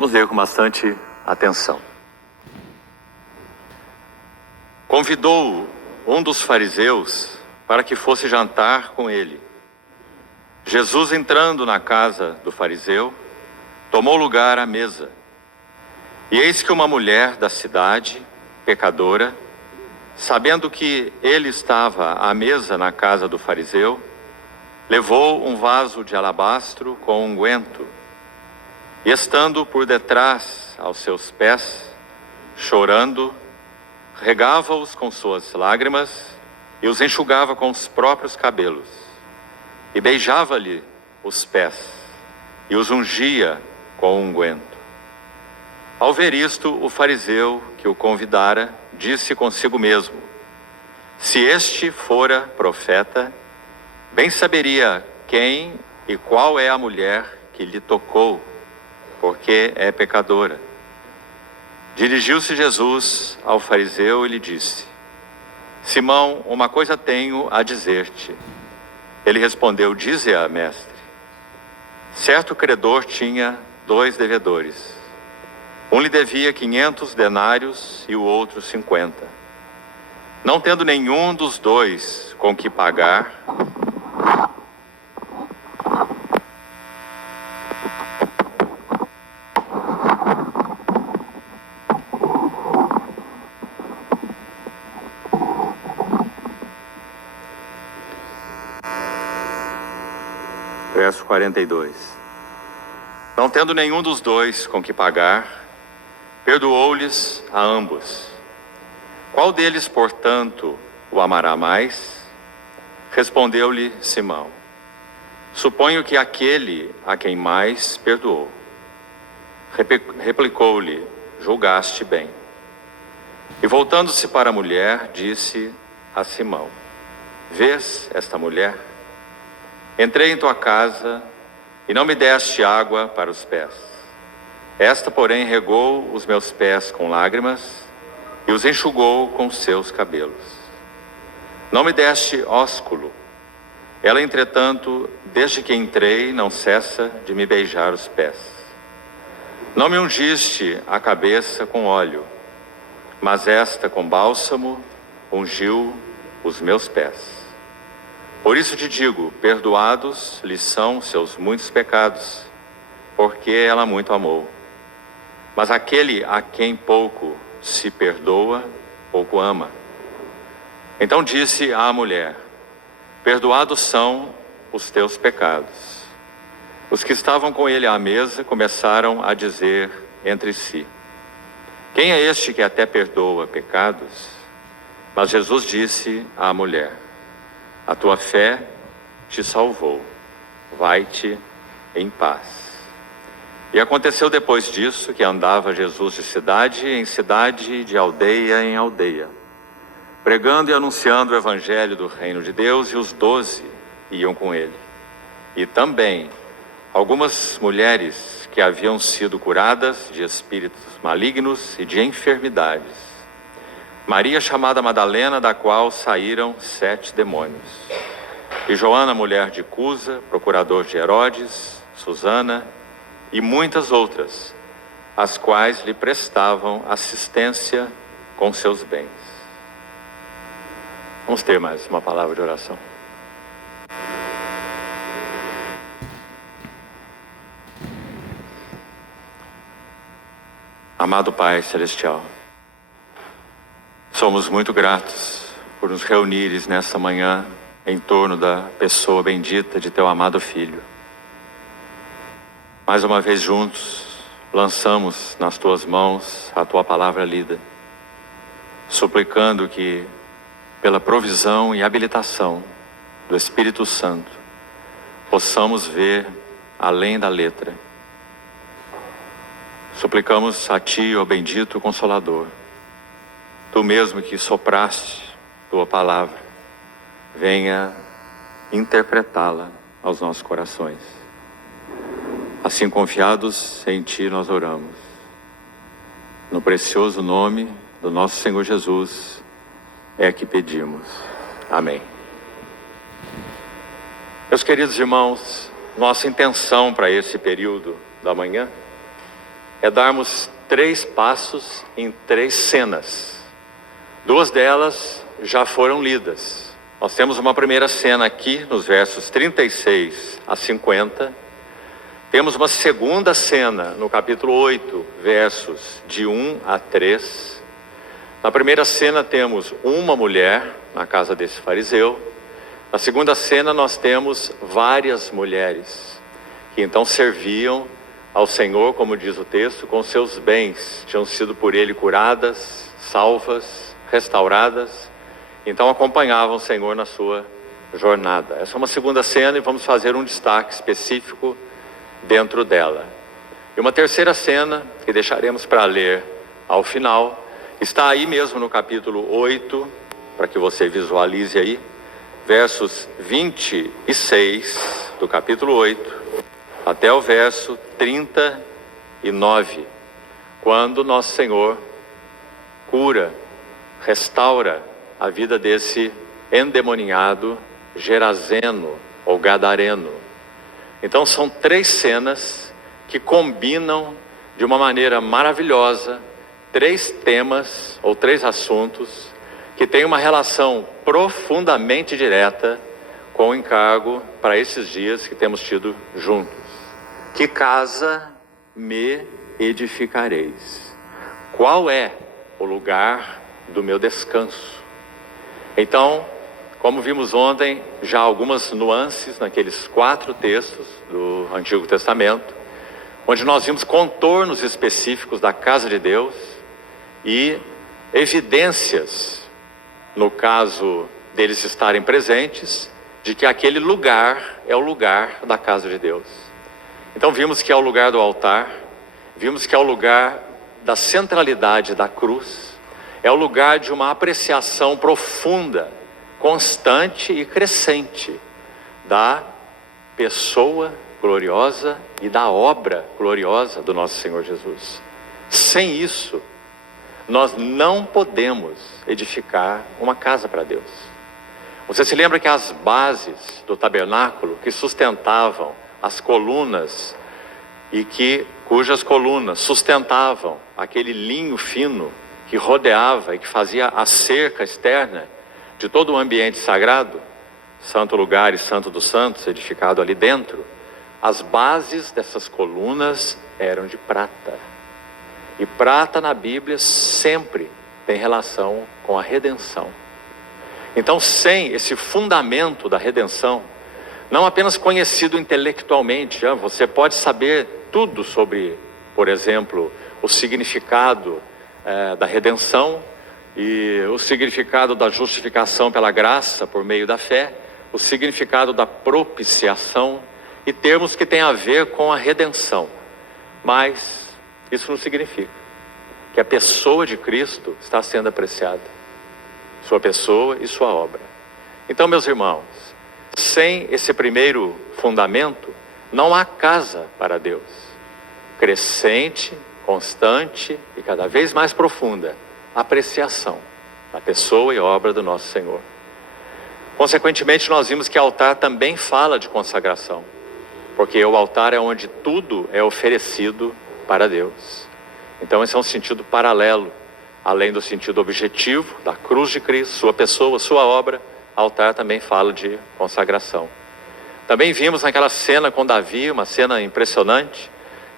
Vamos ler com bastante atenção. Convidou um dos fariseus para que fosse jantar com ele. Jesus, entrando na casa do fariseu, tomou lugar à mesa. E eis que uma mulher da cidade, pecadora, sabendo que ele estava à mesa na casa do fariseu, levou um vaso de alabastro com unguento, e estando por detrás aos seus pés, chorando, regava-os com suas lágrimas e os enxugava com os próprios cabelos, e beijava-lhe os pés e os ungia com unguento. Ao ver isto, o fariseu que o convidara disse consigo mesmo: se este fora profeta, bem saberia quem e qual é a mulher que lhe tocou, porque é pecadora. Dirigiu-se Jesus ao fariseu e lhe disse: Simão, uma coisa tenho a dizer-te. Ele respondeu: dize-a, mestre. Certo credor tinha 2 devedores. Um lhe devia 500 denários e o outro 50. Não tendo nenhum dos 2 com que pagar, verso 42. Não tendo nenhum dos 2 com que pagar, perdoou-lhes a ambos. Qual deles, portanto, o amará mais? Respondeu-lhe Simão: suponho que aquele a quem mais perdoou. Replicou-lhe: julgaste bem. E voltando-se para a mulher, disse a Simão: vês esta mulher? Entrei em tua casa e não me deste água para os pés. Esta, porém, regou os meus pés com lágrimas e os enxugou com seus cabelos. Não me deste ósculo. Ela, entretanto, desde que entrei, não cessa de me beijar os pés. Não me ungiste a cabeça com óleo, mas esta com bálsamo ungiu os meus pés. Por isso te digo, perdoados lhe são seus muitos pecados, porque ela muito amou. Mas aquele a quem pouco se perdoa, pouco ama. Então disse à mulher: perdoados são os teus pecados. Os que estavam com ele à mesa começaram a dizer entre si: quem é este que até perdoa pecados? Mas Jesus disse à mulher: a tua fé te salvou, vai-te em paz. E aconteceu depois disso que andava Jesus de cidade em cidade, de aldeia em aldeia, pregando e anunciando o evangelho do reino de Deus, e os 12 iam com ele. E também algumas mulheres que haviam sido curadas de espíritos malignos e de enfermidades. Maria, chamada Madalena, da qual saíram 7 demônios. E Joana, mulher de Cusa, procurador de Herodes, Susana e muitas outras, as quais lhe prestavam assistência com seus bens. Vamos ter mais uma palavra de oração. Amado Pai Celestial, somos muito gratos por nos reunires nesta manhã em torno da pessoa bendita de Teu amado Filho. Mais uma vez juntos, lançamos nas Tuas mãos a Tua palavra lida, suplicando que, pela provisão e habilitação do Espírito Santo, possamos ver além da letra. Suplicamos a Ti, ó bendito Consolador, Tu mesmo que sopraste Tua palavra, venha interpretá-la aos nossos corações. Assim, confiados em Ti, nós oramos. No precioso nome do nosso Senhor Jesus, é que pedimos. Amém. Meus queridos irmãos, nossa intenção para esse período da manhã é darmos 3 passos em 3 cenas. 2 delas já foram lidas. Nós temos uma primeira cena aqui, nos versos 36 a 50. Temos uma segunda cena no capítulo 8, versos de 1 a 3. Na primeira cena temos uma mulher na casa desse fariseu. Na segunda cena nós temos várias mulheres que então serviam ao Senhor, como diz o texto, com seus bens. Tinham sido por ele curadas, salvas, restauradas. Então acompanhavam o Senhor na sua jornada. Essa é uma segunda cena e vamos fazer um destaque específico dentro dela. E uma terceira cena, que deixaremos para ler ao final, está aí mesmo no capítulo 8, para que você visualize aí, versos 26 do capítulo 8, até o verso 39, quando nosso Senhor cura, restaura a vida desse endemoniado Gerazeno ou Gadareno. Então são 3 cenas que combinam de uma maneira maravilhosa 3 temas ou 3 assuntos que têm uma relação profundamente direta com o encargo para esses dias que temos tido juntos. Que casa me edificareis? Qual é o lugar do meu descanso? Então, como vimos ontem, já algumas nuances naqueles 4 textos do Antigo Testamento, onde nós vimos contornos específicos da casa de Deus e evidências, no caso deles estarem presentes, de que aquele lugar é o lugar da casa de Deus. Então vimos que é o lugar do altar, vimos que é o lugar da centralidade da cruz, é o lugar de uma apreciação profunda, constante e crescente da pessoa gloriosa e da obra gloriosa do nosso Senhor Jesus. Sem isso, nós não podemos edificar uma casa para Deus. Você se lembra que as bases do tabernáculo que sustentavam as colunas e cujas colunas sustentavam aquele linho fino que rodeava e que fazia a cerca externa de todo o ambiente sagrado, santo lugar e santo dos santos, edificado ali dentro, as bases dessas colunas eram de prata. E prata na Bíblia sempre tem relação com a redenção. Então, sem esse fundamento da redenção, não apenas conhecido intelectualmente, você pode saber tudo sobre, por exemplo, o significado da redenção e o significado da justificação pela graça por meio da fé, o significado da propiciação e termos que têm a ver com a redenção. Mas isso não significa que a pessoa de Cristo está sendo apreciada, sua pessoa e sua obra. Então, meus irmãos, sem esse primeiro fundamento, não há casa para Deus, crescente, constante e cada vez mais profunda apreciação da pessoa e obra do nosso Senhor. Consequentemente, nós vimos que altar também fala de consagração, porque o altar é onde tudo é oferecido para Deus. Então esse é um sentido paralelo, além do sentido objetivo da cruz de Cristo, sua pessoa, sua obra, altar também fala de consagração. Também vimos naquela cena com Davi, uma cena impressionante,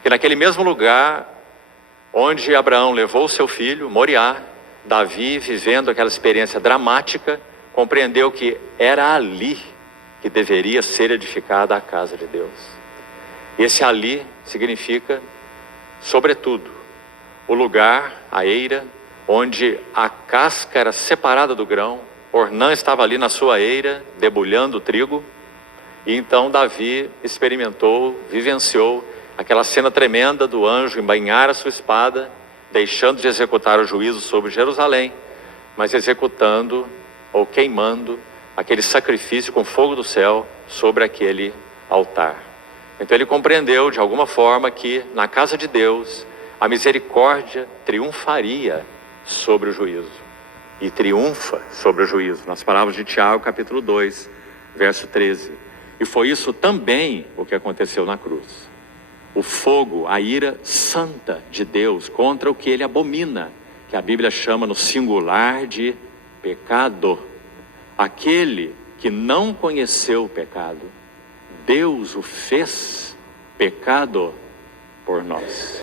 que naquele mesmo lugar onde Abraão levou o seu filho, Moriá, Davi, vivendo aquela experiência dramática, compreendeu que era ali que deveria ser edificada a casa de Deus. E esse ali significa, sobretudo, o lugar, a eira, onde a casca era separada do grão, Ornã estava ali na sua eira, debulhando o trigo, e então Davi experimentou, vivenciou aquela cena tremenda do anjo embainhar a sua espada, deixando de executar o juízo sobre Jerusalém, mas executando ou queimando aquele sacrifício com fogo do céu sobre aquele altar. Então ele compreendeu de alguma forma que na casa de Deus a misericórdia triunfaria sobre o juízo, e triunfa sobre o juízo, nas palavras de Tiago capítulo 2, verso 13. E foi isso também o que aconteceu na cruz. o fogo, a ira santa de Deus contra o que ele abomina, que a Bíblia chama no singular de pecado. Aquele que não conheceu o pecado, Deus o fez pecado por nós.